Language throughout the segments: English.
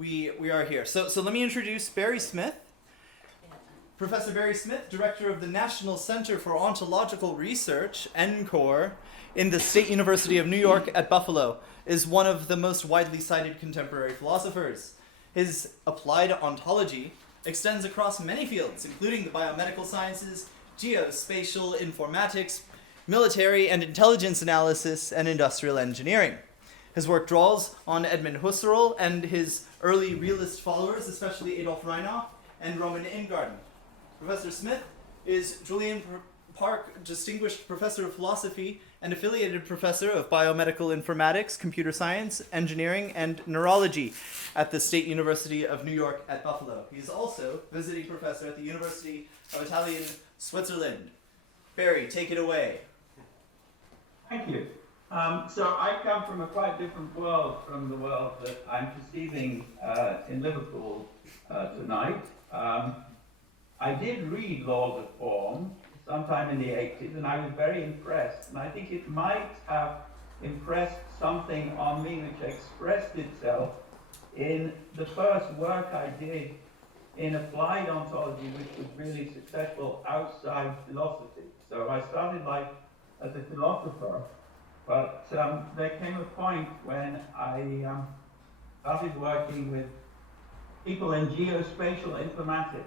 we are here. So let me introduce Barry Smith. Professor Barry Smith, Director of the National Center for Ontological Research, NCORE, in the State University of New York at Buffalo, is one of the most widely cited contemporary philosophers. His applied ontology extends across many fields, including the biomedical sciences, geospatial informatics, military and intelligence analysis, and industrial engineering. His work draws on Edmund Husserl and his early realist followers, especially Adolf Reinach and Roman Ingarden. Professor Smith is Julian Park Distinguished Professor of Philosophy and Affiliated Professor of Biomedical Informatics, Computer Science, Engineering, and Neurology at the State University of New York at Buffalo. He is also Visiting Professor at the University of Italian Switzerland. Barry, take it away. Thank you. So I come from a quite different world from the world that I'm perceiving in Liverpool tonight. I did read Laws of Form sometime in the 80s, and I was very impressed. And I think it might have impressed something on me which expressed itself in the first work I did in applied ontology, which was really successful outside philosophy. So I started life as a philosopher, but there came a point when I started working with people in geospatial informatics,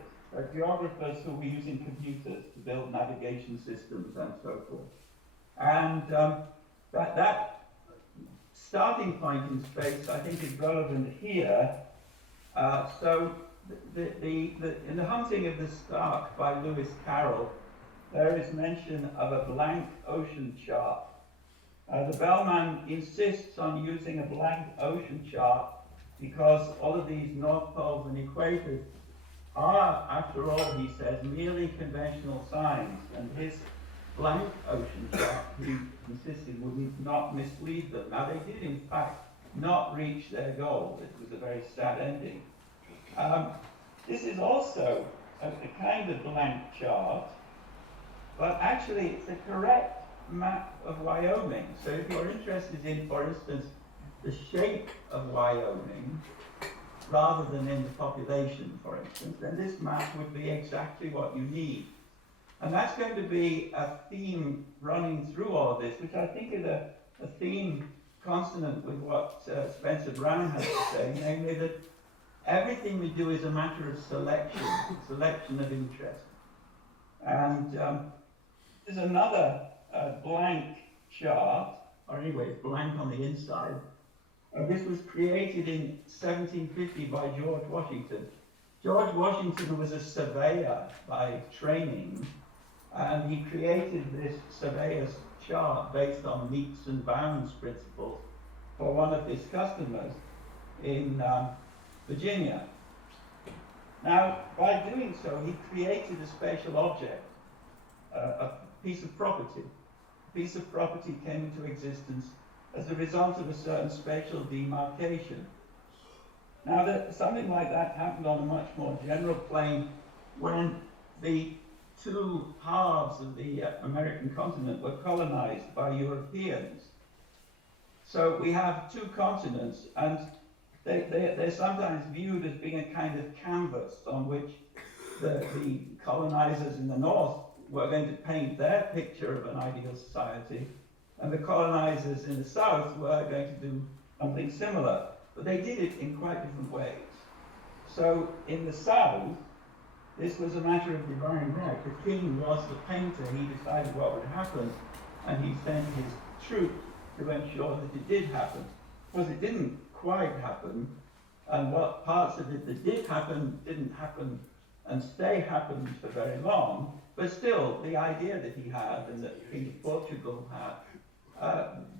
geographers who were using computers to build navigation systems and so forth. And that starting point in space, I think, is relevant here. So in The Hunting of the Stark by Lewis Carroll, there is mention of a blank ocean chart. The bellman insists on using a blank ocean chart because all of these north poles and equators are, after all, he says, merely conventional signs, and his blank ocean chart, he insisted, would not mislead them. Now, they did, in fact, not reach their goal. It was a very sad ending. This is also a kind of blank chart, but actually it's a correct map of Wyoming. So if you're interested in, for instance, the shape of Wyoming, rather than in the population, for instance, then this map would be exactly what you need. And that's going to be a theme running through all of this, which I think is a theme consonant with what Spencer Brown has to say, namely that everything we do is a matter of selection of interest. And there's another blank chart, or anyway, blank on the inside. This was created in 1750 by George Washington. George Washington was a surveyor by training, and he created this surveyor's chart based on metes and bounds principles for one of his customers in Virginia. Now, by doing so, he created a spatial object, a piece of property. A piece of property came into existence as a result of a certain spatial demarcation. Now, something like that happened on a much more general plane when the two halves of the American continent were colonized by Europeans. So we have two continents, and they're sometimes viewed as being a kind of canvas on which the colonizers in the north were going to paint their picture of an ideal society, and the colonizers in the south were going to do something similar. But they did it in quite different ways. So in the south, this was a matter of divine right. The king was the painter. He decided what would happen, and he sent his troops to ensure that it did happen. Of course, it didn't quite happen, and what parts of it that did happen didn't happen and stay happened for very long. But still, the idea that he had and that the King of Portugal had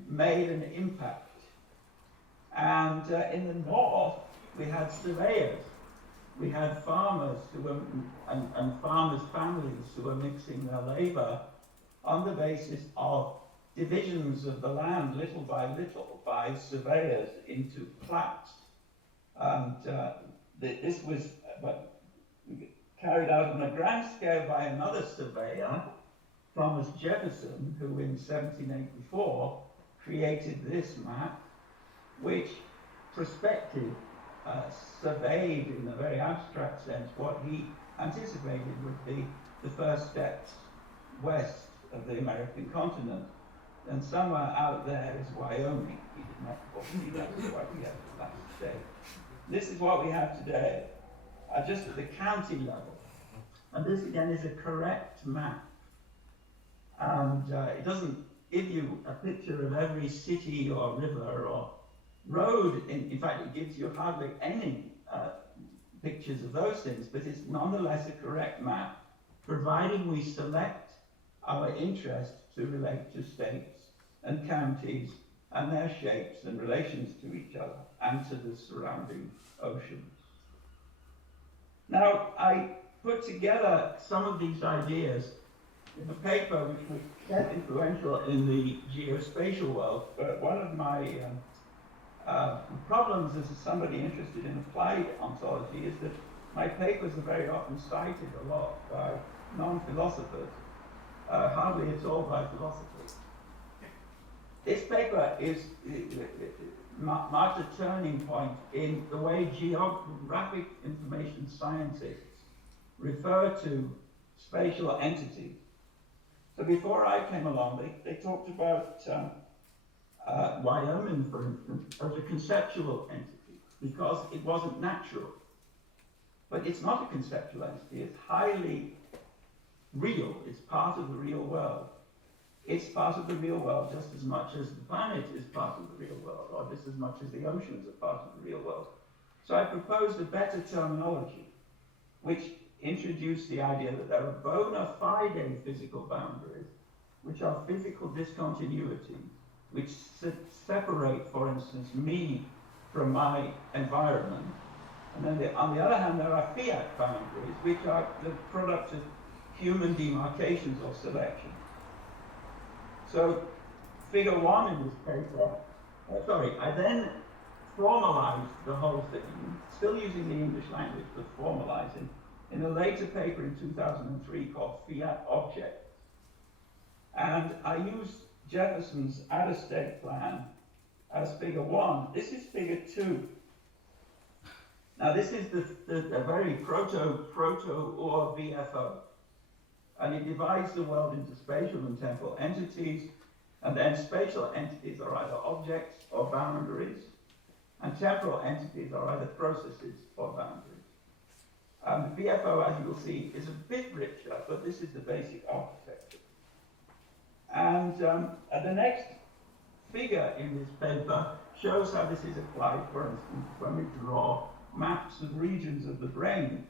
made an impact. And in the north, we had surveyors. We had farmers who were, and farmers' families who were mixing their labor on the basis of divisions of the land, little by surveyors into plats. And this was carried out on a grand scale by another surveyor, Thomas Jefferson, who in 1784 created this map, which prospective surveyed in a very abstract sense what he anticipated would be the first steps west of the American continent. And somewhere out there is Wyoming. He did not obviously, that's why we have the last state. This is what we have today, just at the county level. And this again is a correct map. And it doesn't give you a picture of every city or river or road. In fact, it gives you hardly any pictures of those things, but it's nonetheless a correct map, providing we select our interest to relate to states and counties and their shapes and relations to each other and to the surrounding oceans. Now, I put together some of these ideas in a paper which was quite influential in the geospatial world, but one of my problems as somebody interested in applied ontology is that my papers are very often cited a lot by non-philosophers, hardly at all by philosophers. This paper marked a turning point in the way geographic information scientists refer to spatial entities. So before I came along, they talked about Wyoming, for instance, as a conceptual entity because it wasn't natural. But it's not a conceptual entity, it's highly real, it's part of the real world. It's part of the real world just as much as the planet is part of the real world, or just as much as the oceans are part of the real world. So I proposed a better terminology, which introduced the idea that there are bona fide physical boundaries, which are physical discontinuities, which separate, for instance, me from my environment. And then on the other hand, there are fiat boundaries, which are the product of human demarcations or selection. So, figure 1 in this paper, I then formalized the whole thing, still using the English language, but formalizing, in a later paper in 2003 called Fiatic Objects. And I used Jefferson's add-a-state plan as figure 1. This is figure 2. Now this is the very proto or BFO. And it divides the world into spatial and temporal entities, and then spatial entities are either objects or boundaries, and temporal entities are either processes or boundaries. The BFO, as you will see, is a bit richer, but this is the basic architecture. And the next figure in this paper shows how this is applied, for instance, when we draw maps of regions of the brain,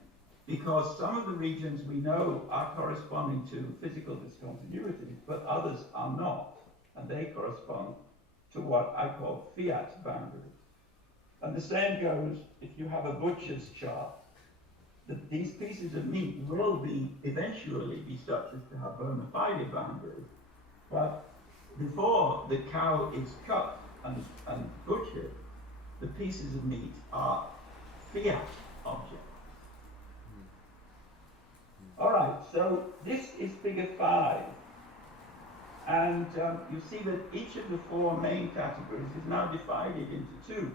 because some of the regions we know are corresponding to physical discontinuities, but others are not, and they correspond to what I call fiat boundaries. And the same goes if you have a butcher's chart, that these pieces of meat will eventually be such as to have bona fide boundaries, but before the cow is cut and butchered, the pieces of meat are fiat objects. All right, so this is figure 5. And you see that each of the 4 main categories is now divided into 2,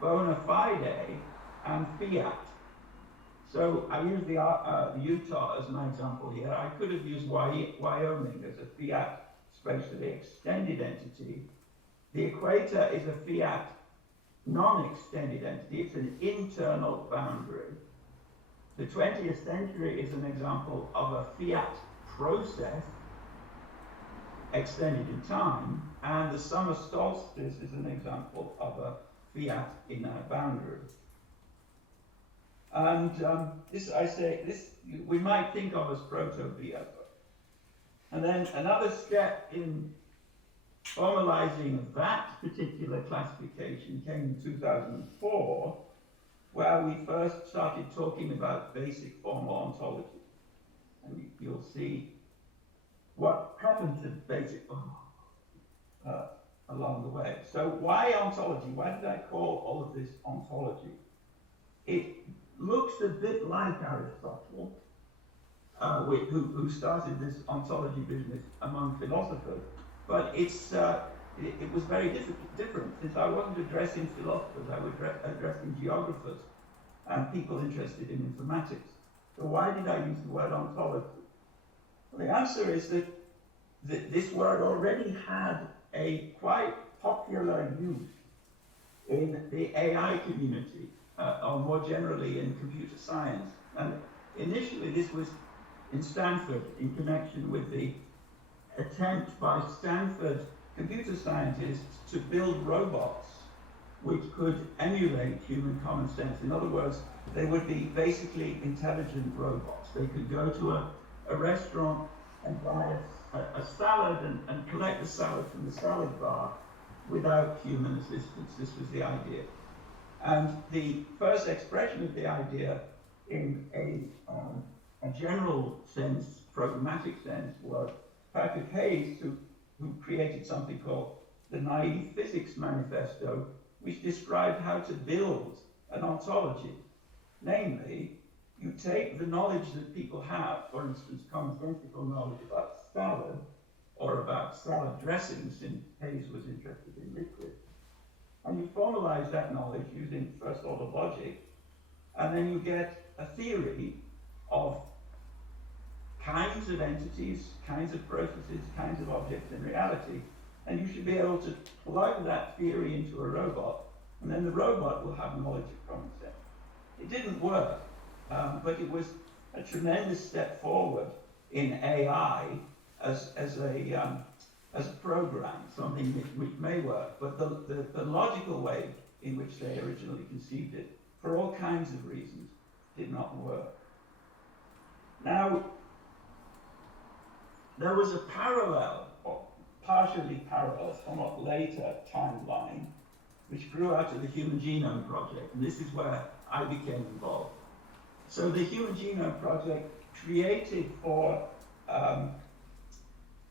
bona fide and fiat. So I use the Utah as an example here. I could have used Wyoming as a fiat spatially extended entity. The equator is a fiat non-extended entity. It's an internal boundary. The 20th century is an example of a fiat process extended in time, and the summer solstice is an example of a fiat inner boundary. And this we might think of as proto-BFO. And then another step in formalizing that particular classification came in 2004, where we first started talking about basic formal ontology. And you'll see what happened to basic along the way. So why ontology? Why did I call all of this ontology? It looks a bit like Aristotle, who started this ontology business among philosophers, but it was very different. Since I wasn't addressing philosophers, I was addressing geographers and people interested in informatics. So why did I use the word ontology? Well, the answer is that this word already had a quite popular use in the AI community, or more generally in computer science. And initially this was in Stanford in connection with the attempt by Stanford computer scientists to build robots which could emulate human common sense. In other words, they would be basically intelligent robots. They could go to a restaurant and buy a salad and collect the salad from the salad bar without human assistance. This was the idea. And the first expression of the idea in a general sense, programmatic sense, was Patrick Hayes, who created something called the Naive Physics Manifesto, which described how to build an ontology. Namely, you take the knowledge that people have, for instance, commonsensical knowledge about salad, or about salad dressing, since Hayes was interested in liquid, and you formalize that knowledge using first order logic, and then you get a theory of kinds of entities, kinds of processes, kinds of objects in reality, and you should be able to plug that theory into a robot, and then the robot will have knowledge of common sense. It didn't work, but it was a tremendous step forward in AI as a program, something which may work, but the logical way in which they originally conceived it, for all kinds of reasons, did not work. Now, there was a parallel, or partially parallel, somewhat later timeline, which grew out of the Human Genome Project, and this is where I became involved. So the Human Genome Project created for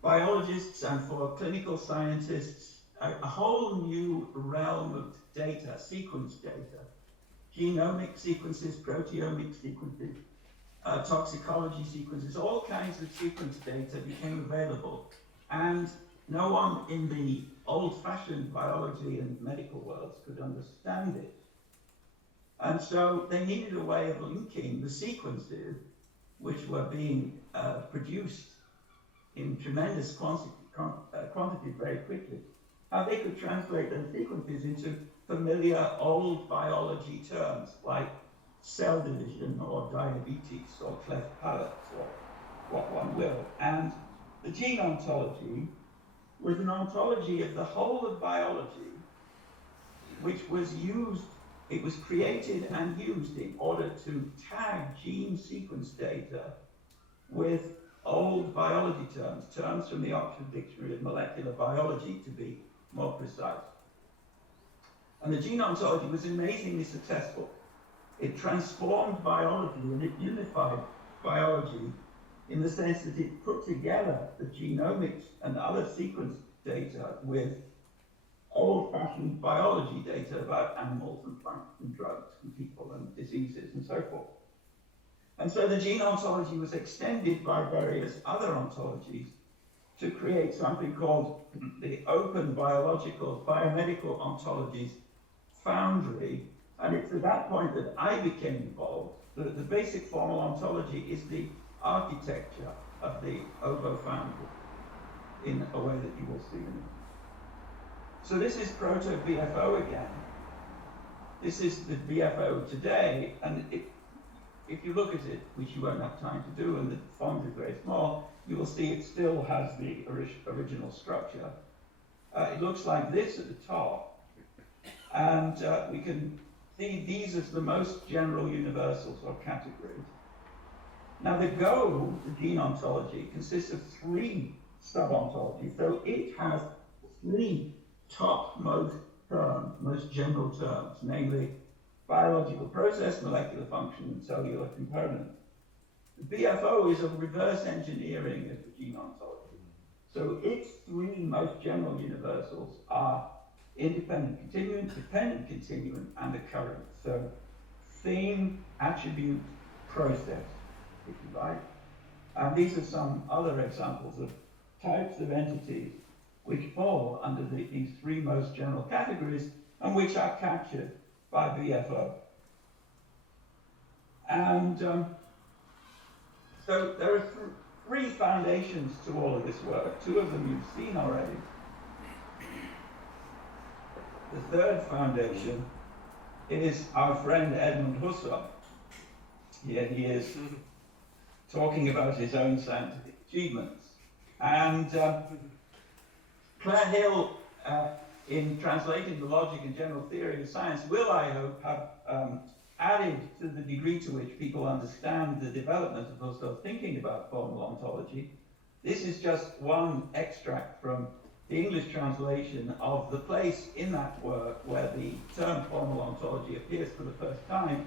biologists and for clinical scientists a whole new realm of data, sequence data, genomic sequences, proteomic sequences, toxicology sequences, all kinds of sequence data became available. And no one in the old-fashioned biology and medical worlds could understand it. And so they needed a way of linking the sequences which were being produced in tremendous quantities very quickly, how they could translate those sequences into familiar old biology terms like cell division or diabetes or cleft palate or what one will. And the gene ontology was an ontology of the whole of biology, which was used, it was created and used in order to tag gene sequence data with old biology terms from the Oxford Dictionary of Molecular Biology, to be more precise. And the gene ontology was amazingly successful. It transformed biology and it unified biology in the sense that it put together the genomics and other sequence data with old-fashioned biology data about animals and plants and drugs and people and diseases and so forth. And so the gene ontology was extended by various other ontologies to create something called the Open Biomedical Ontologies Foundry. And it's at that point that I became involved. The basic formal ontology is the architecture of the OBO Foundry in a way that you will see in it. So this is proto-BFO again. This is the BFO today, and if you look at it, which you won't have time to do, and the font is very small, you will see it still has the original structure. It looks like this at the top, and we can see these as the most general universals or categories. Now the Go, the gene ontology, consists of 3 sub-ontologies, so it has 3 topmost terms, most general terms, namely biological process, molecular function, and cellular component. The BFO is a reverse engineering of the gene ontology. So its 3 most general universals are independent continuant, dependent continuant, and occurrence. So theme, attribute, process, if you like. And these are some other examples of types of entities which fall under these 3 most general categories and which are captured by BFO. And so there are three foundations to all of this work. Two of them you've seen already. The third foundation is our friend Edmund Husserl. Here he is talking about his own scientific achievements. And Claire Hill, in translating the logic and general theory of science, will, I hope, have added to the degree to which people understand the development of Husserl's thinking about formal ontology. This is just one extract from the English translation of the place in that work where the term formal ontology appears for the first time.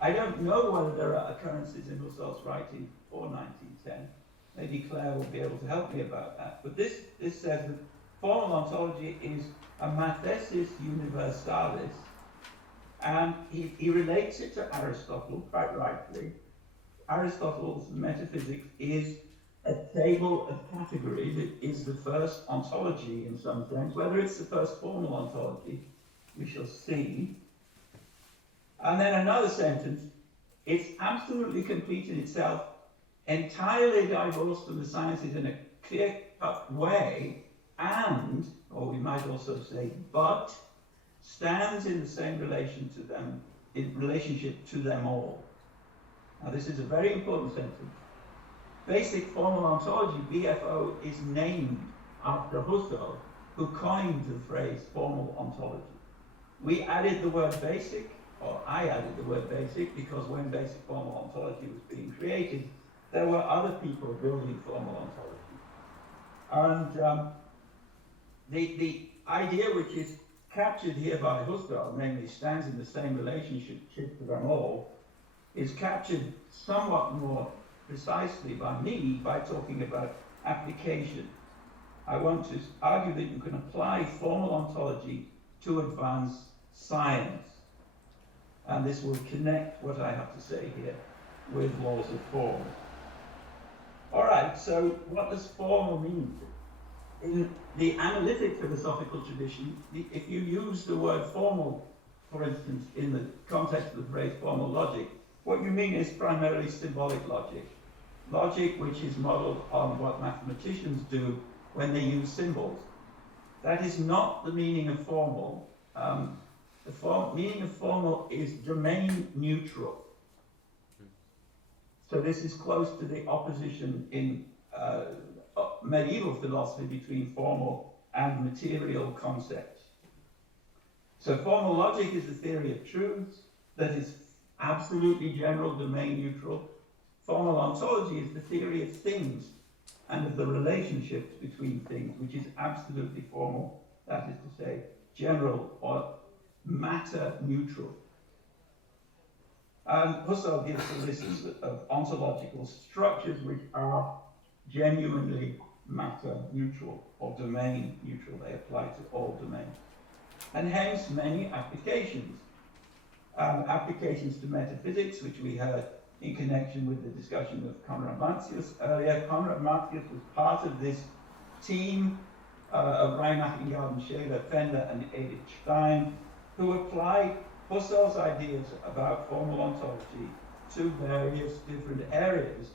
I don't know whether there are occurrences in Husserl's writing before 1910. Maybe Claire will be able to help me about that. But this says that formal ontology is a mathesis universalis, and he relates it to Aristotle, quite rightly. Aristotle's metaphysics is a table of categories. It is the first ontology in some sense. Whether it's the first formal ontology, we shall see. And then another sentence, it's absolutely complete in itself, entirely divorced from the sciences in a clear-cut way, and, or we might also say, but, stands in the same relation to them, in relationship to them all. Now this is a very important sentence. Basic Formal Ontology, BFO, is named after Husserl, who coined the phrase formal ontology. We added the word basic, or I added the word basic, because when Basic Formal Ontology was being created, there were other people building formal ontology. And the idea which is captured here by Husserl, namely stands in the same relationship to them all, is captured somewhat more precisely by me by talking about application. I want to argue that you can apply formal ontology to advance science. And this will connect what I have to say here with laws of form. All right, so what does formal mean? In the analytic philosophical tradition, if you use the word formal, for instance, in the context of the phrase formal logic, what you mean is primarily symbolic logic. Logic which is modeled on what mathematicians do when they use symbols. That is not the meaning of formal. The meaning of formal is domain neutral. So this is close to the opposition in medieval philosophy between formal and material concepts. So formal logic is the theory of truths that is absolutely general, domain neutral. Formal ontology is the theory of things and of the relationships between things, which is absolutely formal, that is to say, general or matter neutral. Husserl gives a list of ontological structures which are genuinely matter neutral or domain neutral. They apply to all domains. And hence many applications. Applications to metaphysics, which we heard in connection with the discussion of Konrad Martius earlier. Konrad Martius was part of this team of Reinach, Ingarden, Scheler, Fender, and Edith Stein, who applied Husserl's ideas about formal ontology to various different areas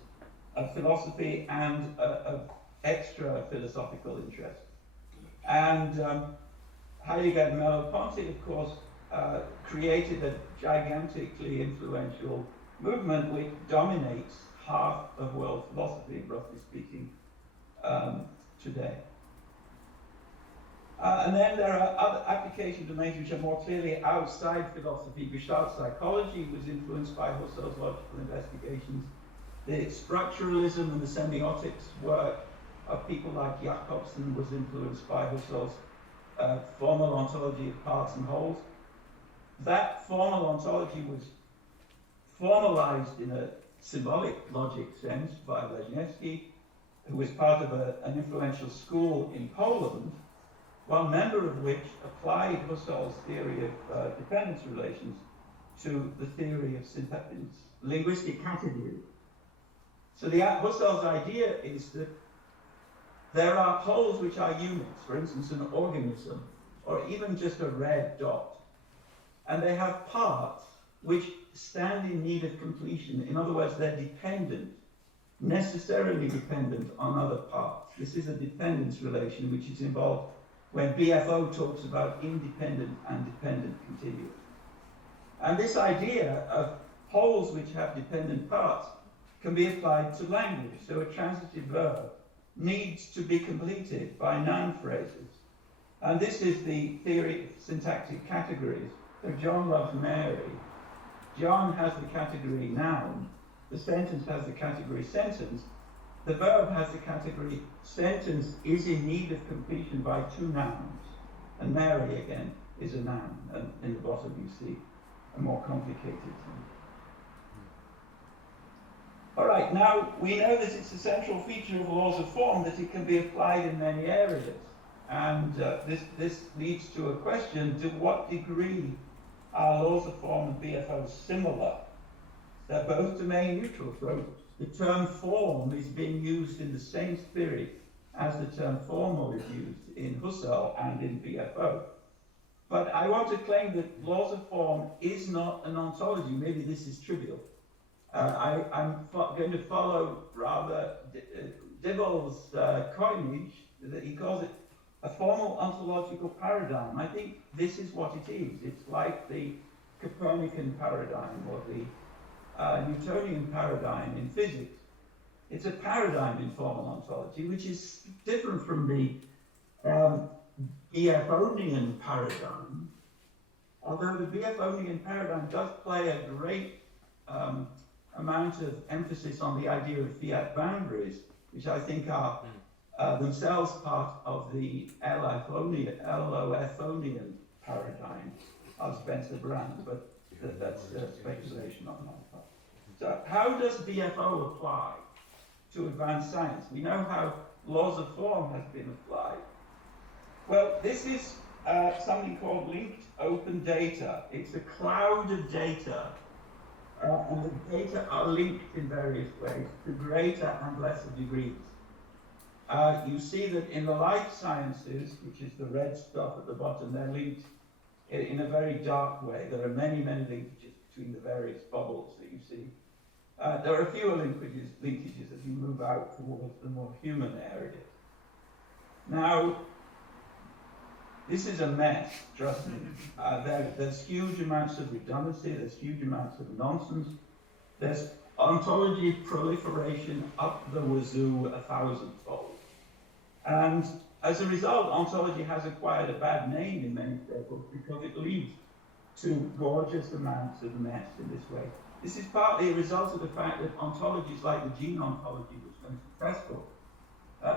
of philosophy and of extra philosophical interest. And Heidegger and Merleau-Ponty, of course, created a gigantically influential movement which dominates half of world philosophy, roughly speaking, today. And then there are other application domains which are more clearly outside philosophy. Gestalt psychology was influenced by Husserl's logical investigations. The structuralism and the semiotics work of people like Jakobsen was influenced by Husserl's formal ontology of parts and wholes. That formal ontology was formalized in a symbolic logic sense by Leśniewski, who was part of an influential school in Poland, one member of which applied Husserl's theory of dependence relations to the theory of linguistic categories. So Husserl's idea is that there are wholes which are units, for instance, an organism, or even just a red dot. and they have parts which stand in need of completion. In other words, they're dependent, necessarily dependent on other parts. This is a dependence relation which is involved when BFO talks about independent and dependent continuum. And this idea of wholes which have dependent parts can be applied to language. So a transitive verb needs to be completed by noun phrases. And this is the theory of syntactic categories. So John loves Mary. John has the category noun. The sentence has the category sentence. The verb has the category sentence is in need of completion by two nouns. And Mary, again, is a noun. And in the bottom you see a more complicated thing. All right, now we know that it's a central feature of laws of form that it can be applied in many areas. And this leads to a question: to what degree are laws of form and BFO similar? They're both domain neutral, so the term form is being used in the same spirit as the term formal is used in Husserl and in BFO. But I want to claim that laws of form is not an ontology. Maybe this is trivial. I'm going to follow rather Dibbles' coinage, that he calls it a formal ontological paradigm. I think this is what it is. It's like the Copernican paradigm or the Newtonian paradigm in physics. It's a paradigm in formal ontology, which is different from the BFonian paradigm, although the BFonian paradigm does play a great amount of emphasis on the idea of fiat boundaries, which I think are themselves part of the LoFonian paradigm of Spencer Brand, but that's speculation on my part. So how does BFO apply to advanced science? We know how laws of form has been applied. Well, this is something called linked open data. It's a cloud of data, and the data are linked in various ways to greater and lesser degrees. You see that in the life sciences, which is the red stuff at the bottom, they're linked in a very dark way. There are many, many linkages between the various bubbles that you see. There are fewer linkages as you move out towards the more human areas. Now, this is a mess, trust me. There's huge amounts of redundancy, there's huge amounts of nonsense. There's ontology proliferation up the wazoo 1,000-fold. And as a result, ontology has acquired a bad name in many circles because it leads to gorgeous amounts of mess in this way. This is partly a result of the fact that ontologies like the gene ontology was unsuccessful.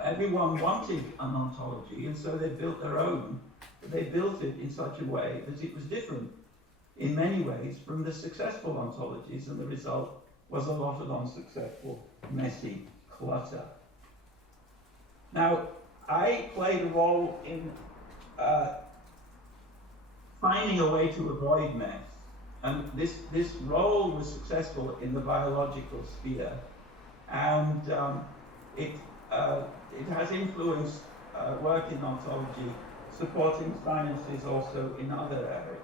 Everyone wanted an ontology, and so they built their own. But they built it in such a way that it was different in many ways from the successful ontologies, and the result was a lot of unsuccessful, messy clutter. Now, I played a role in finding a way to avoid mess. And this role was successful in the biological sphere, and it has influenced work in ontology, supporting sciences also in other areas.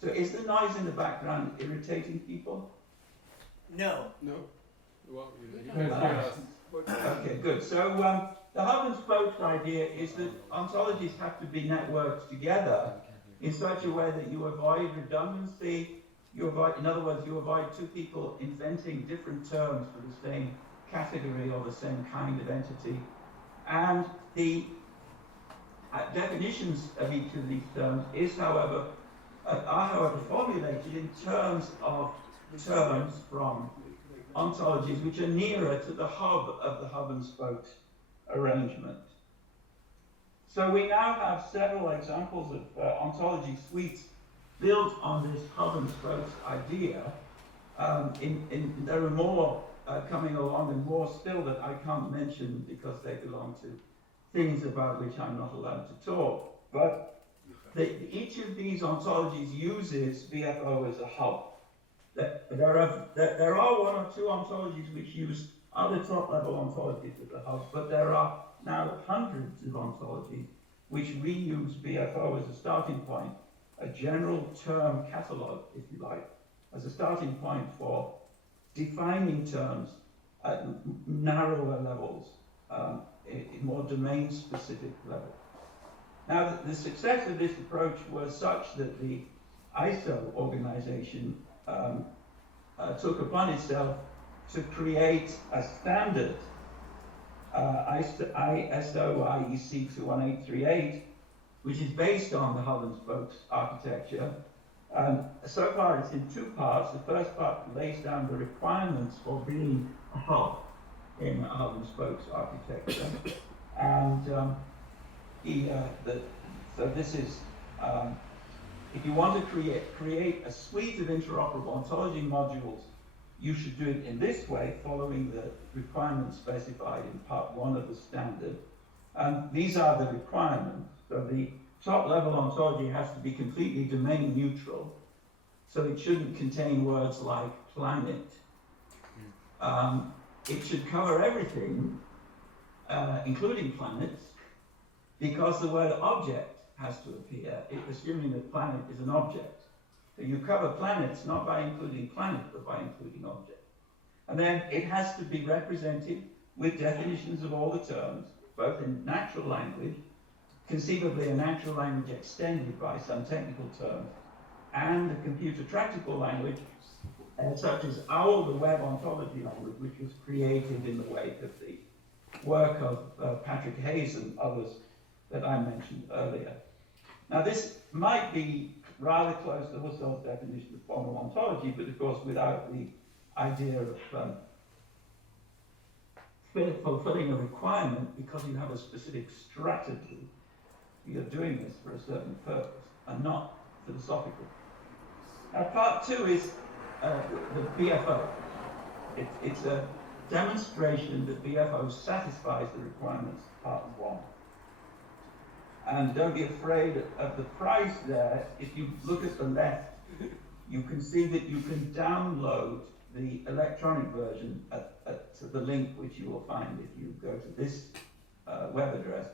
So is the noise in the background irritating people? No. No. Well, you can hear us. Okay, good. So the hub and spokes idea is that ontologies have to be networked together in such a way that you avoid redundancy. You avoid, in other words, you avoid two people inventing different terms for the same category or the same kind of entity. And the definitions of each of these terms are however formulated in terms of terms from ontologies which are nearer to the hub of the hub and spokes arrangement. So we now have several examples of ontology suites built on this hub and spokes idea. There are more coming along, and more still that I can't mention because they belong to things about which I'm not allowed to talk. But each of these ontologies uses BFO as a hub. There are one or two ontologies which use other top-level ontologies as a hub, but there are now hundreds of ontologies which reuse BFO as a starting point, a general term catalog, if you like, as a starting point for defining terms at narrower levels, in more domain-specific levels. Now, the success of this approach was such that the ISO organization took upon itself to create a standard, ISO IEC 21838, which is based on the hub and spokes architecture. So far, it's in two parts. The first part lays down the requirements for being a hub in a hub and spokes architecture. And so this is, if you want to create a suite of interoperable ontology modules, you should do it in this way, following the requirements specified in part 1 of the standard. And these are the requirements. So the top level ontology has to be completely domain neutral. So it shouldn't contain words like planet. It should cover everything, including planets, because the word object has to appear, assuming that planet is an object. So you cover planets not by including planet, but by including object. And then it has to be represented with definitions of all the terms, both in natural language, conceivably a natural language extended by some technical terms, and a computer tractable language, such as OWL, the web ontology language, which was created in the wake of the work of Patrick Hayes and others that I mentioned earlier. Now, this might be rather close to Husserl's definition of formal ontology, but of course without the idea of fulfilling a requirement because you have a specific strategy. You're doing this for a certain purpose and not philosophical. Now, part 2 is the BFO. It's a demonstration that BFO satisfies the requirements of part 1. And don't be afraid of the price there. If you look at the left, you can see that you can download the electronic version at the link which you will find if you go to this web address.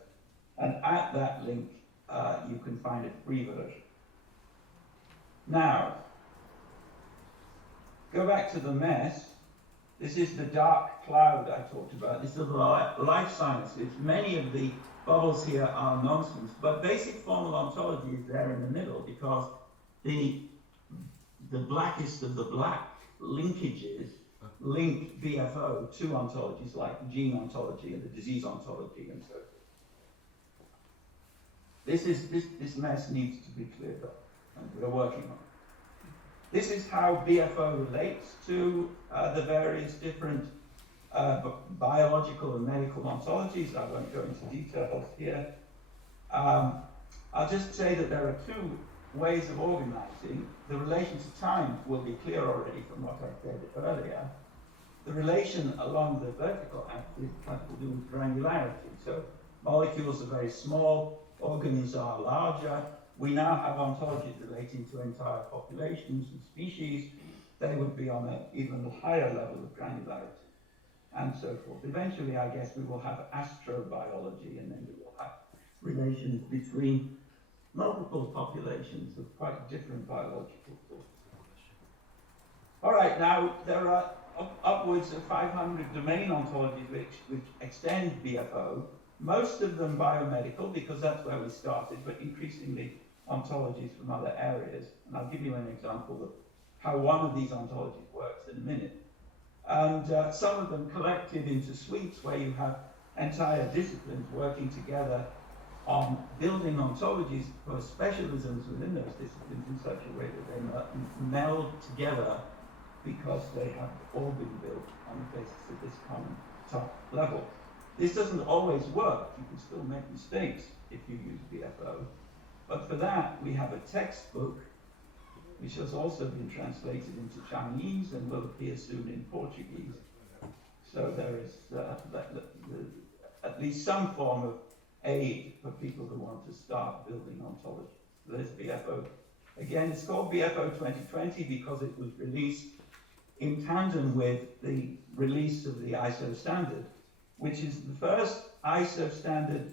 And at that link, you can find a free version. Now, go back to the mess. This is the dark cloud I talked about. This is the life sciences. Many of the bubbles here are nonsense, but basic formal ontology is there in the middle because the blackest of the black linkages link BFO to ontologies like the gene ontology and the disease ontology and so forth. This mess needs to be cleared up, and we're working on it. This is how BFO relates to the various different biological and medical ontologies. I won't go into details here. I'll just say that there are 2 ways of organizing. The relation to time will be clear already from what I said earlier. The relation along the vertical axis has to do with granularity. So molecules are very small, organs are larger. We now have ontologies relating to entire populations and species. They would be on an even higher level of granularity, and so forth. Eventually, I guess we will have astrobiology, and then we will have relations between multiple populations of quite different biological forces. All right, now there are upwards of 500 domain ontologies which extend BFO, most of them biomedical, because that's where we started, but increasingly ontologies from other areas. And I'll give you an example of how one of these ontologies works in a minute. And some of them collected into suites where you have entire disciplines working together on building ontologies for specialisms within those disciplines in such a way that they meld together because they have all been built on the basis of this common top level. This doesn't always work. You can still make mistakes if you use BFO. But for that, we have a textbook which has also been translated into Chinese and will appear soon in Portuguese. So there is at least some form of aid for people who want to start building ontology. So there's BFO. Again, it's called BFO 2020 because it was released in tandem with the release of the ISO standard, which is the first ISO standard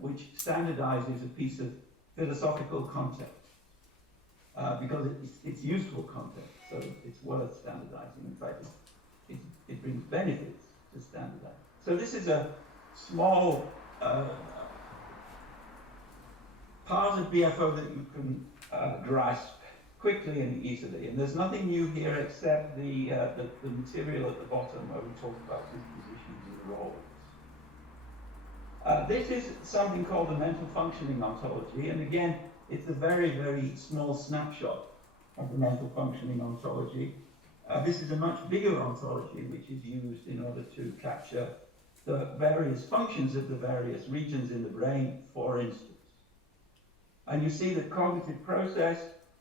which standardizes a piece of philosophical content, because it's useful content, so it's worth standardizing. In fact, it brings benefits to standardize. So this is a small part of BFO that you can grasp quickly and easily. And there's nothing new here except the material at the bottom where we talk about dispositions and roles. This is something called the mental functioning ontology, and again, it's a very, very small snapshot of the mental functioning ontology. This is a much bigger ontology, which is used in order to capture the various functions of the various regions in the brain, for instance. And you see that cognitive process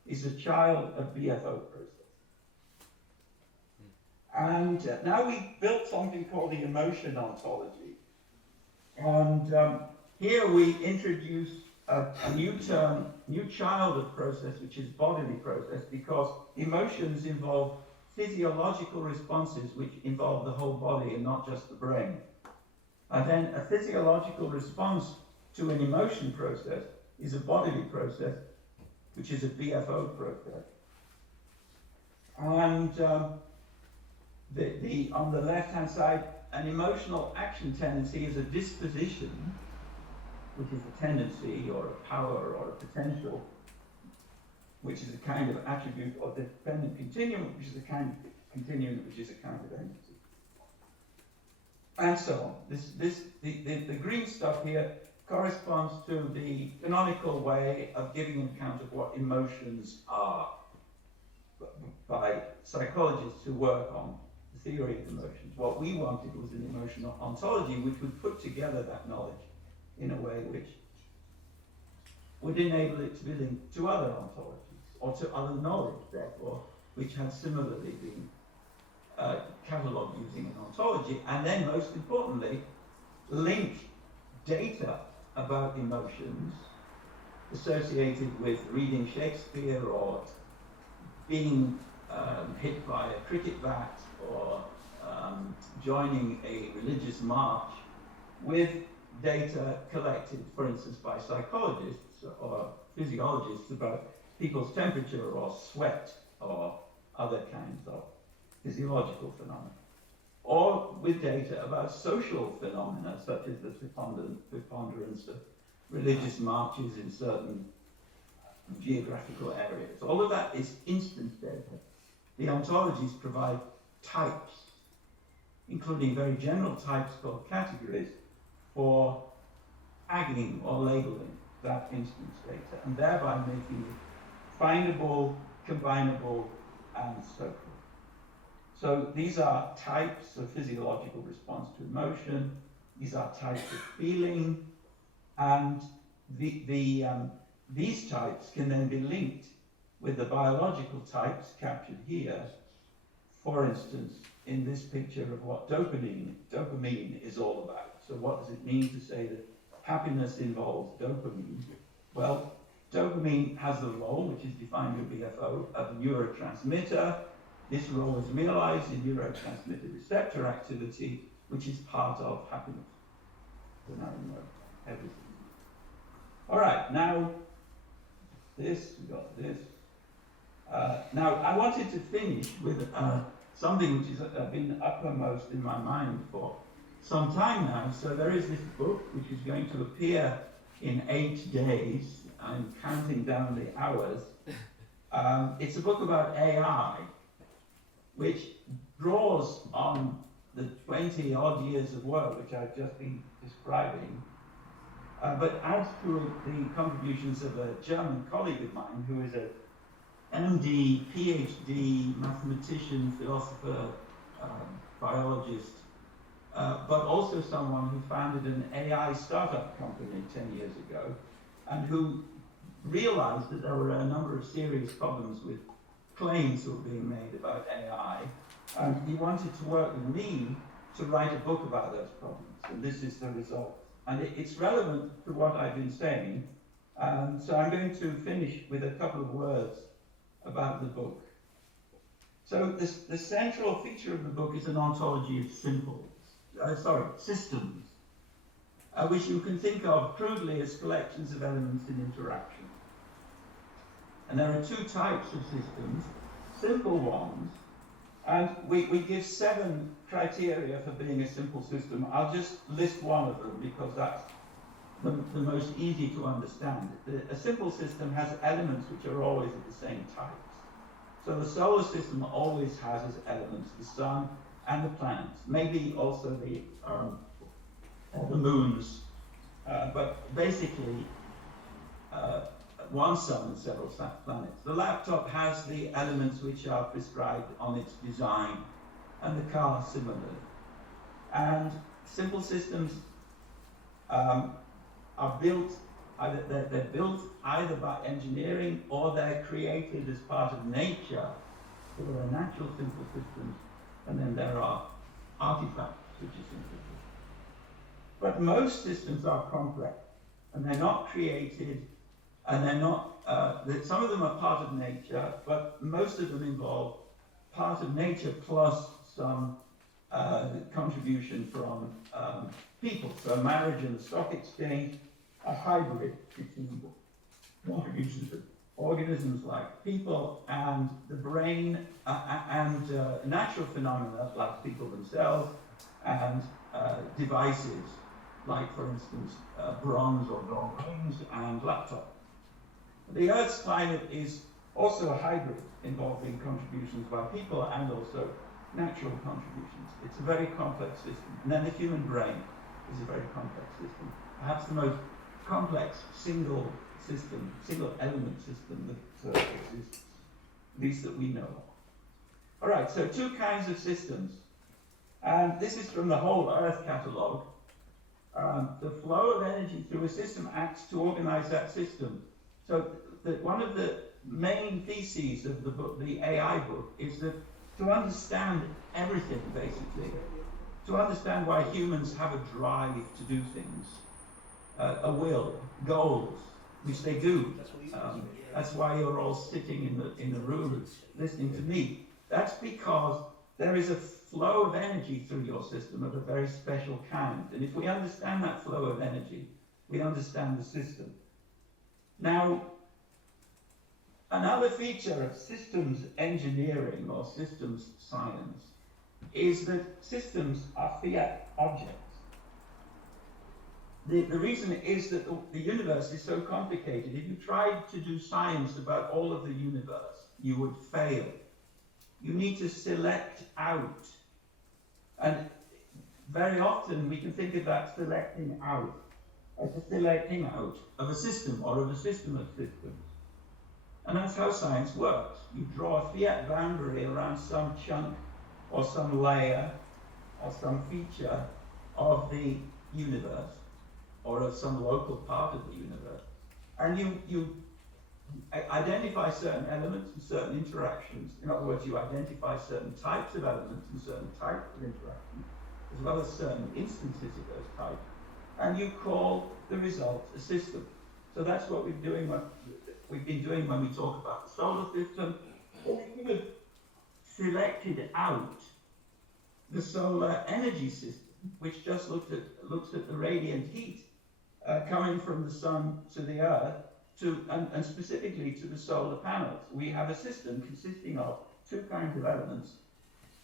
is a child of BFO process. And now we've built something called the emotion ontology. And here we introduce a new term, new child of process, which is bodily process, because emotions involve physiological responses which involve the whole body and not just the brain. And then a physiological response to an emotion process is a bodily process, which is a BFO process. And on the left-hand side, an emotional action tendency is a disposition, which is a tendency or a power or a potential, which is a kind of attribute, or dependent continuum, which is a kind of continuum, which is a kind of entity. And so on. The green stuff here corresponds to the canonical way of giving an account of what emotions are by psychologists who work on the theory of emotions. What we wanted was an emotional ontology which would put together that knowledge in a way which would enable it to be linked to other ontologies, or to other knowledge, therefore, which had similarly been catalogued using an ontology, and then, most importantly, link data about emotions associated with reading Shakespeare or being hit by a cricket bat or joining a religious march with data collected, for instance, by psychologists or physiologists about people's temperature or sweat or other kinds of physiological phenomena, or with data about social phenomena such as the preponderance of religious marches in certain geographical areas. All of that is instance data. The ontologies provide types, including very general types called categories, for tagging or labeling that instance data, and thereby making it findable, combinable, and so forth. So these are types of physiological response to emotion, these are types of feeling, and these types can then be linked with the biological types captured here. For instance, in this picture of what dopamine is all about. So what does it mean to say that happiness involves dopamine? Well, dopamine has the role, which is defined in BFO, of a neurotransmitter. This role is realized in neurotransmitter receptor activity, which is part of happiness. So now we know everything. All right, now this, we got this. Now, I wanted to finish with something which has been uppermost in my mind for some time now. So there is this book which is going to appear in 8 days. I'm counting down the hours. It's a book about AI, which draws on the 20-odd years of work which I've just been describing, but adds to it the contributions of a German colleague of mine who is a MD, PhD, mathematician, philosopher, biologist, but also someone who founded an AI startup company 10 years ago, and who realized that there were a number of serious problems with claims that were being made about AI, and he wanted to work with me to write a book about those problems, and this is the result. And it's relevant to what I've been saying, so I'm going to finish with a couple of words about the book. So the central feature of the book is an ontology of systems. which you can think of crudely as collections of elements in interaction. And there are two types of systems, simple ones, and we give 7 criteria for being a simple system. I'll just list one of them because that's the most easy to understand. A simple system has elements which are always of the same types. So the solar system always has as elements the sun and the planets, maybe also the moons, but basically one sun and several planets. The laptop has the elements which are prescribed on its design, and the car similarly. And simple systems are built, they're built either by engineering or they're created as part of nature. So there are natural simple systems, and then there are artifacts which are simple systems. But most systems are complex, and they're not created, and they're not, some of them are part of nature, but most of them involve part of nature plus some contribution from people. So marriage and the stock exchange are hybrid between contributions of organisms like people and the brain and natural phenomena like people themselves and devices like, for instance, bronze or gold rings and laptops. The Earth's climate is also a hybrid involving contributions by people and also natural contributions. It's a very complex system. And then the human brain is a very complex system. Perhaps the most complex single element system that exists, at least that we know of. All right, so 2 kinds of systems. And this is from the whole Earth catalogue. The flow of energy through a system acts to organize that system. So one of the main theses of the book, the AI book, is that to understand everything, basically, to understand why humans have a drive to do things, a will, goals, which they do. That's why you're all sitting in the room listening to me. That's because there is a flow of energy through your system of a very special kind. And if we understand that flow of energy, we understand the system. Now, another feature of systems engineering or systems science is that systems are fiat objects. The reason is that the universe is so complicated. If you tried to do science about all of the universe, you would fail. You need to select out. And very often we can think about selecting out as a selecting out of a system or of a system of systems. And that's how science works. You draw a fiat boundary around some chunk or some layer or some feature of the universe or of some local part of the universe. And you identify certain elements and certain interactions. In other words, you identify certain types of elements and certain types of interactions, as well as certain instances of those types. And you call the result a system. So that's what we've been doing when we talk about the solar system. We have selected out the solar energy system, which just looks at the radiant heat coming from the sun to the earth, and specifically to the solar panels. We have a system consisting of 2 kinds of elements,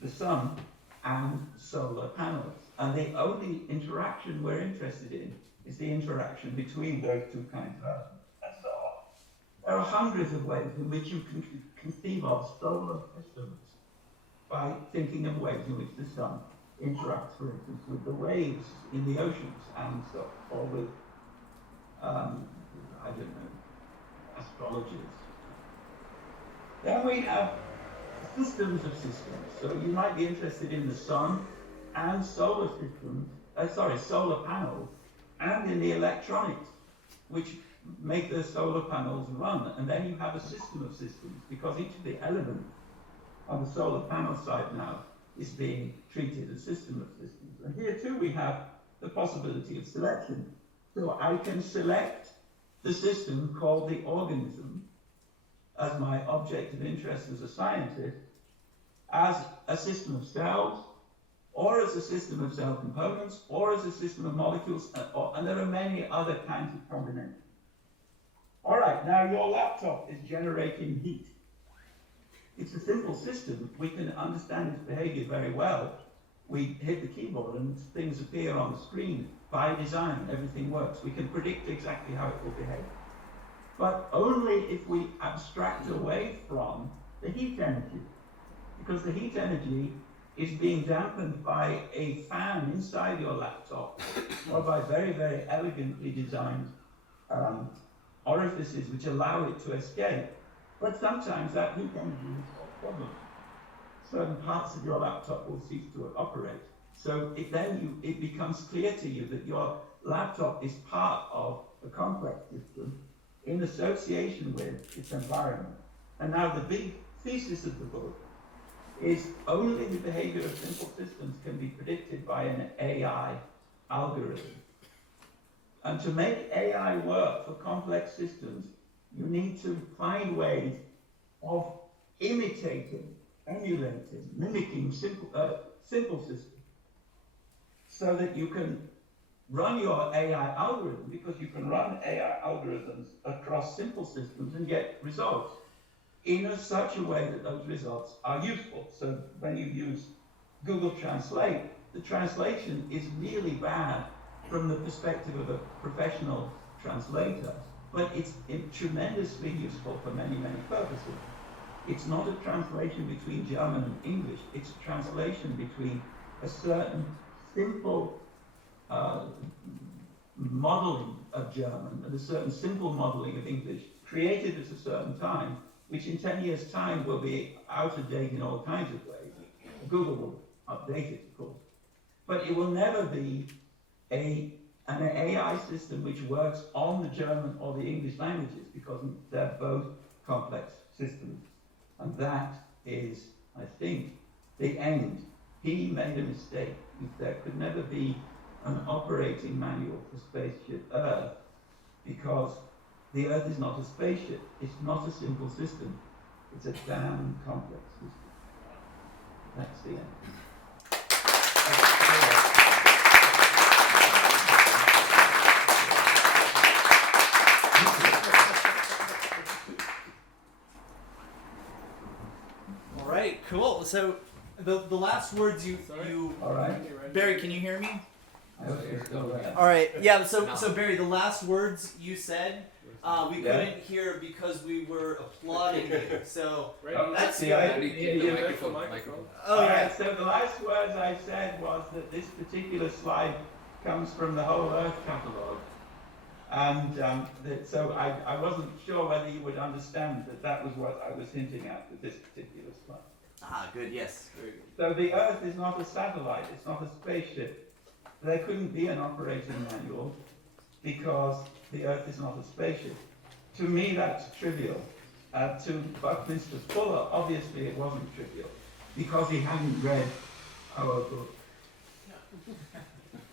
the sun and solar panels. And the only interaction we're interested in is the interaction between those 2 kinds of elements. And so on. There are hundreds of ways in which you can conceive of solar systems by thinking of ways in which the sun interacts, for instance, with the waves in the oceans and so, or with, I don't know, astrologers. Then we have systems of systems. So you might be interested in the sun and solar systems, solar panels, and in the electronics, which make the solar panels run. And then you have a system of systems, because each of the elements on the solar panel side now is being treated as a system of systems. And here too we have the possibility of selection. So I can select the system called the organism as my object of interest as a scientist, as a system of cells, or as a system of cell components, or as a system of molecules, and there are many other kinds of combinations. All right, now your laptop is generating heat. It's a simple system. We can understand its behavior very well. We hit the keyboard and things appear on the screen. By design, everything works. We can predict exactly how it will behave. But only if we abstract away from the heat energy, because the heat energy is being dampened by a fan inside your laptop or by very, very elegantly designed orifices which allow it to escape. But sometimes that heat energy will cause problems. Certain parts of your laptop will cease to operate. So it becomes clear to you that your laptop is part of a complex system in association with its environment. And now the big thesis of the book is only the behavior of simple systems can be predicted by an AI algorithm. And to make AI work for complex systems, you need to find ways of imitating, emulating, mimicking simple systems so that you can run your AI algorithm, because you can run AI algorithms across simple systems and get results in such a way that those results are useful. So when you use Google Translate, the translation is really bad from the perspective of a professional translator, but it's tremendously useful for many, many purposes. It's not a translation between German and English, it's a translation between a certain simple modeling of German and a certain simple modeling of English created at a certain time, which in 10 years' time will be out of date in all kinds of ways. Google will update it, of course. But it will never be an AI system which works on the German or the English languages, because they're both complex systems. And that is, I think, the end. He made a mistake. There could never be an operating manual for spaceship Earth, because the Earth is not a spaceship. It's not a simple system. It's a damn complex system. That's the end. All right, cool. So the last words you All right. Barry, can you hear me? I hope you're still there. All right. Yeah. So Barry, the last words you said, we Yeah. couldn't hear because we were applauding you. So That's the How do idea. you keep the microphone? oh yeah. Alright, so the last words I said was that this particular slide comes from the Whole Earth catalogue. And so I wasn't sure whether you would understand that was what I was hinting at with this particular slide. Ah, good. Yes. Very good. So the Earth is not a satellite, it's not a spaceship. There couldn't be an operating manual because the Earth is not a spaceship. To me, that's trivial. To Buckminster Fuller, obviously it wasn't trivial because he hadn't read our book.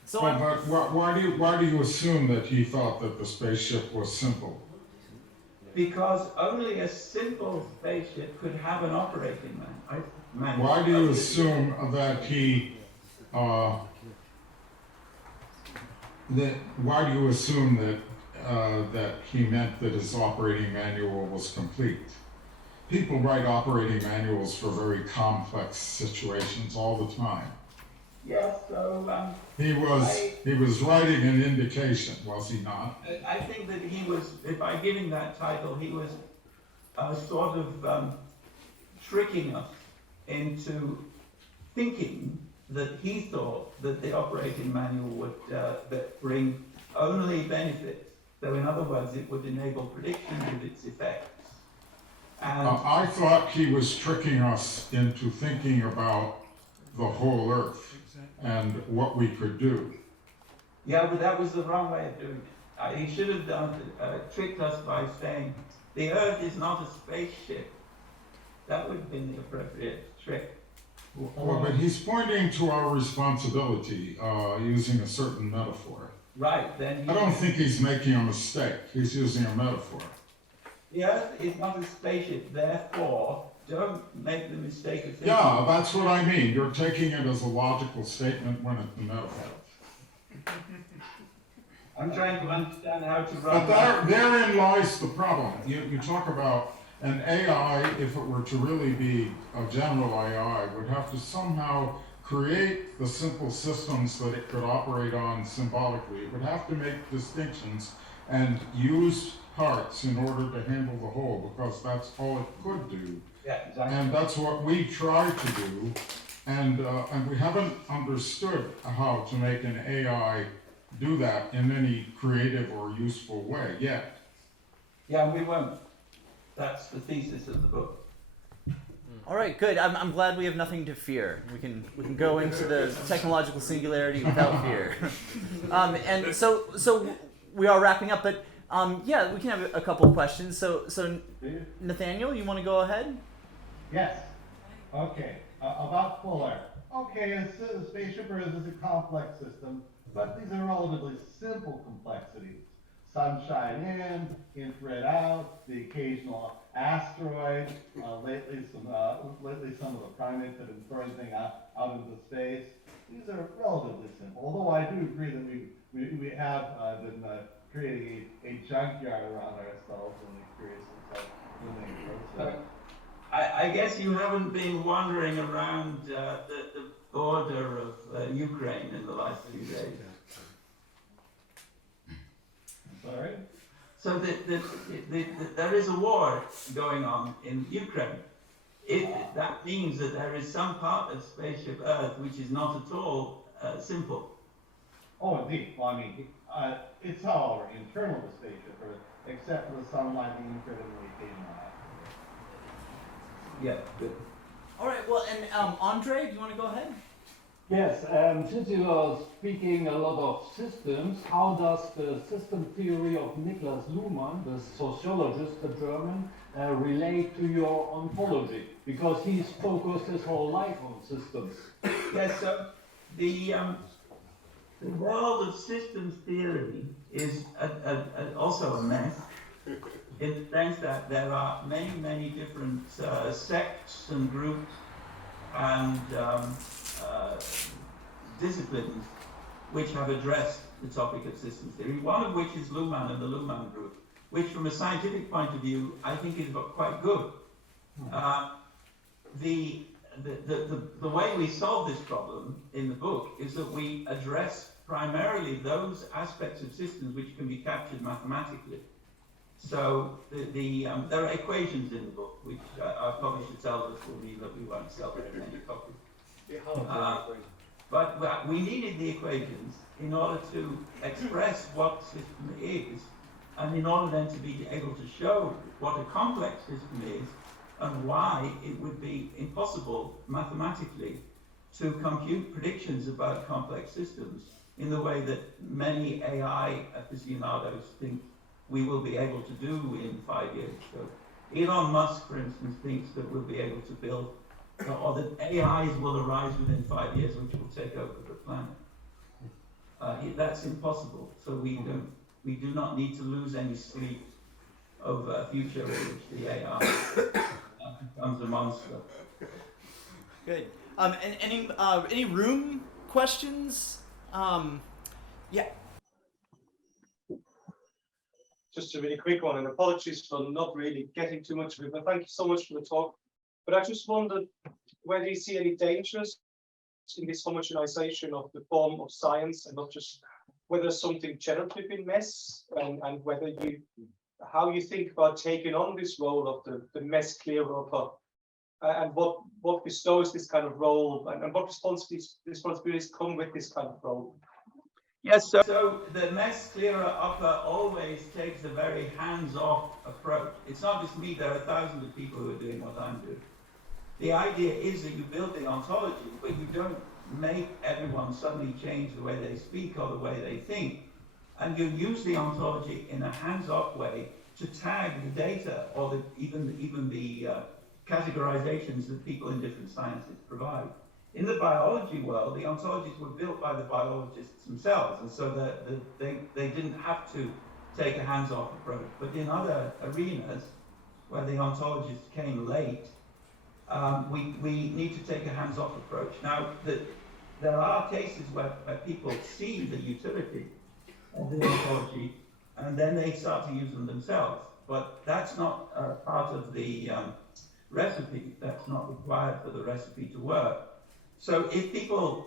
So But why do you assume that he thought that the spaceship was simple? Because only a simple spaceship could have an operating manual. Why do you assume that why do you assume that he meant that his operating manual was complete? People write operating manuals for very complex situations all the time. Yes, so He was writing an indication, was he not? I think that he was, by giving that title, he was sort of tricking us into thinking that he thought that the operating manual would bring only benefits. So in other words, it would enable prediction of its effects. And I thought he was tricking us into thinking about the whole Earth and what we could do. yeah, but that was the wrong way of doing it. He should have tricked us by saying, the Earth is not a spaceship. That would have been the appropriate trick. Well, but he's pointing to our responsibility using a certain metaphor. Right, then I don't think he's making a mistake. He's using a metaphor. the Earth is not a spaceship, therefore don't make the mistake of thinking. Yeah, that's what I mean. You're taking it as a logical statement when it's a metaphor. I'm trying to understand how to But run. therein lies the problem. You talk about an AI, if it were to really be a general AI, would have to somehow create the simple systems that it could operate on symbolically. It would have to make distinctions and use parts in order to handle the whole, because that's all it could do. Yeah, exactly. And that's what we try to do, and we haven't understood how to make an AI do that in any creative or useful way yet. Yeah, we won't. That's the thesis of the book. All right, good. I'm glad we have nothing to fear. We can go into the technological singularity without fear. And so we are wrapping up, but yeah, we can have a couple questions. So Nathaniel, you want to go ahead? Yes. Okay. About Fuller. Okay, a spaceship is a complex system, but these are relatively simple complexities. Sunshine in, infrared out, the occasional asteroid. Lately, some of the primates that have thrown anything out into space. These are relatively simple. Although I do agree that we have been creating a junkyard around ourselves and experiencing stuff. I guess you haven't been wandering around the border of Ukraine in the last few days. Sorry? So there is a war going on in Ukraine. That means that there is some part of spaceship Earth which is not at all simple. Oh, indeed. Well, I mean, it's all internal to spaceship Earth, except for the sunlight, the infrared, and the occasional asteroid. Yeah, good. All right. Well, and Andre, do you want to go ahead? Yes, since you are speaking a lot of systems, how does the system theory of Niklas Luhmann, the sociologist, the German, relate to your ontology? Because he's focused his whole life on systems. Yes, so the world of systems theory is also a mess, in the sense that there are many different sects and groups and disciplines which have addressed the topic of systems theory, one of which is Luhmann and the Luhmann group, which from a scientific point of view, I think is quite good. The way we solve this problem in the book is that we address primarily those aspects of systems which can be captured mathematically. So there are equations in the book, which our publisher tells us will mean that we won't sell very many copies. But we needed the equations in order to express what system is, and in order then to be able to show what a complex system is, and why it would be impossible mathematically to compute predictions about complex systems in the way that many AI aficionados think we will be able to do in 5 years. So Elon Musk, for instance, thinks that we'll be able to build, or that AIs will arise within 5 years which will take over the planet. That's impossible. So we do not need to lose any sleep over a future in which the AI becomes a monster. Good. And any room questions? Yeah. Just a really quick one, and apologies for not really getting too much of it, but thank you so much for the talk. But I just wondered whether you see any dangers in this homogenization of the form of science, and not just whether something generative in mess, and whether how you think about taking on this role of the mess clearer, and what bestows this kind of role, and what responsibilities come with this kind of role. Yes, so the mess clearer upper always takes a very hands-off approach. It's not just me, there are thousands of people who are doing what I'm doing. The idea is that you build the ontology, but you don't make everyone suddenly change the way they speak or the way they think. And you use the ontology in a hands-off way to tag the data or even the categorizations that people in different sciences provide. In the biology world, the ontologies were built by the biologists themselves, and so they didn't have to take a hands-off approach. But in other arenas, where the ontologists came late, we need to take a hands-off approach. Now, there are cases where people see the utility of the ontology, and then they start to use them themselves. But that's not part of the recipe. That's not required for the recipe to work. So if people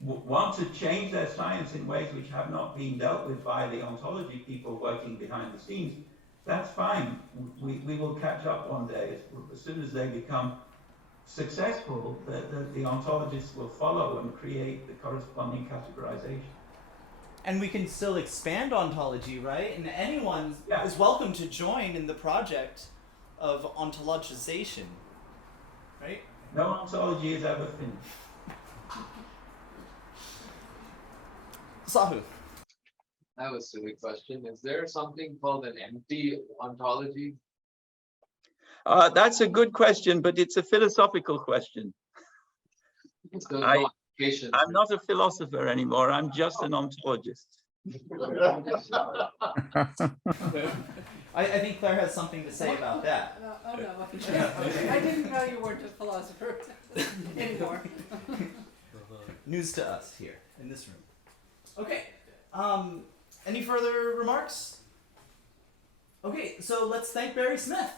want to change their science in ways which have not been dealt with by the ontology people working behind the scenes, that's fine. We will catch up one day. As soon as they become successful, the ontologists will follow and create the corresponding categorization. And we can still expand ontology, right? And anyone Yeah. is welcome to join in the project of ontologization, right? No ontology is ever finished. Sahu. I have a silly question. Is there something called an empty ontology? That's a good question, but it's a philosophical question. So I- no applications. I'm not a philosopher anymore. I'm just an ontologist. I think Claire has something to say about that. Oh, no. I didn't know you weren't a philosopher anymore. News to us here in this room. Okay. Any further remarks? Okay, so let's thank Barry Smith.